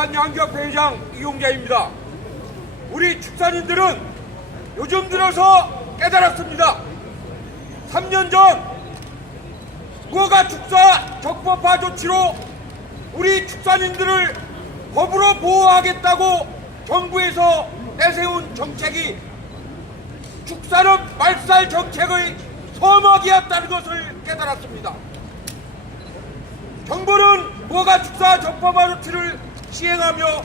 양격회장 이용자입니다. 우리 축산인들은 요즘 들어서 깨달았습니다. 3년 전 무허가 축사 적법화 조치로 우리 축산인들을 법으로 보호하겠다고 정부에서 내세운 정책이 축산업 말살 정책의 서막이었다는 것을 깨달았습니다. 정부는 무허가 축사 적법화 조치를 시행하며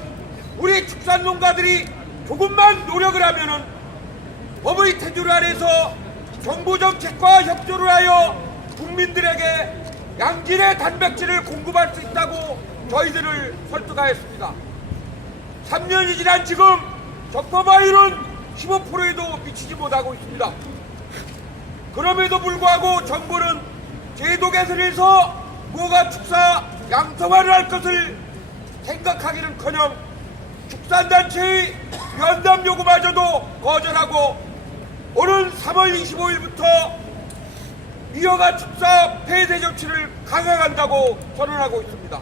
우리 축산 농가들이 조금만 노력을 하면은 법의 테두리 아래서 정부 정책과 협조를 하여 국민들에게 양질의 단백질을 공급할 수 있다고 저희들을 설득하였습니다. 3년이 지난 지금 적법화율은 15%에도 미치지 못하고 있습니다. 그럼에도 불구하고 정부는 제도 개선에서 무허가 축사 양성화를 할 것을 생각하기는커녕 축산단체의 면담 요구마저도 거절하고 오는 3월 25일부터 미허가 축사 폐쇄 조치를 강화한다고 선언하고 있습니다.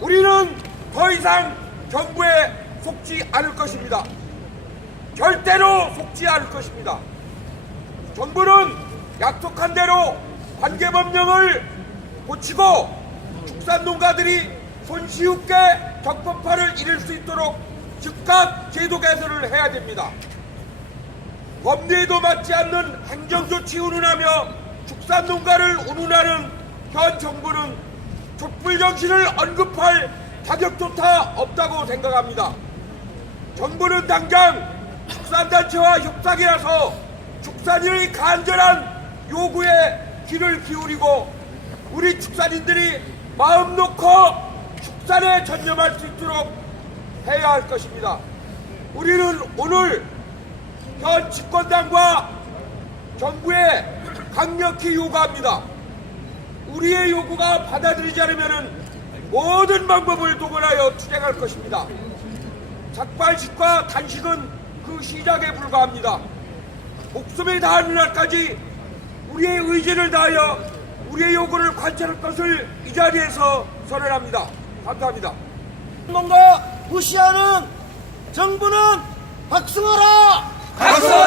우리는 더 이상 정부에 속지 않을 것입니다. 절대로 속지 않을 것입니다. 정부는 약속한 대로 관계법령을 고치고 축산 농가들이 손쉬웁게 적법화를 이룰 수 있도록 즉각 제도 개선을 해야 됩니다. 법리에도 맞지 않는 행정조치 운운하며 축산 농가를 운운하는 현 정부는 촛불 정신을 언급할 자격조차 없다고 생각합니다. 정부는 당장 축산단체와 협상이라서 축산인의 간절한 요구에 귀를 기울이고 우리 축산인들이 마음 놓고 축산에 전념할 수 있도록 해야 할 것입니다. 우리는 오늘 현 집권당과 정부에 강력히 요구합니다. 우리의 요구가 받아들이지 않으면 모든 방법을 동원하여 투쟁할 것입니다. 작발식과 단식은 그 시작에 불과합니다. 목숨에 다하는 날까지 우리의 의지를 다하여 우리의 요구를 관찰할 것을 이 자리에서 선언합니다. 감사합니다. 농가 무시하는 정부는 박승하라! 각성